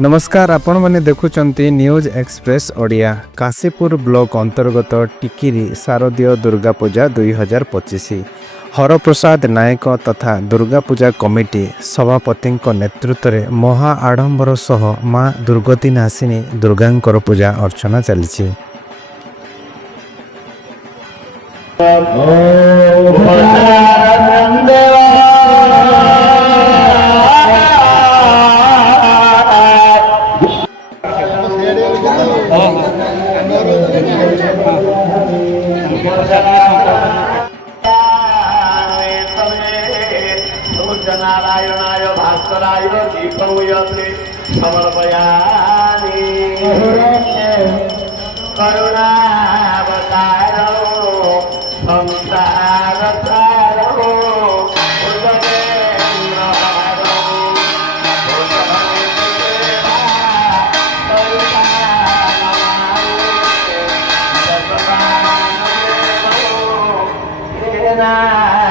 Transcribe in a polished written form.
नमस्कार आपण मैंने देखुचंती news express Odia. Kashipur block अंतर्गत टिकिरी शारदीय दुर्गा पूजा 2025 हरप्रसाद नायक तथा दुर्गा पूजा कमिटी सभापति नेतृत्व में महा आडंबर सह माँ दुर्गति नासिनी दुर्गांकर पूजा अर्चना चली। नारायणाय भास्कराय दीपमुयते समर्पयामि करुणावतारो संसारसारो भुजगेन्द्रहारो नारायण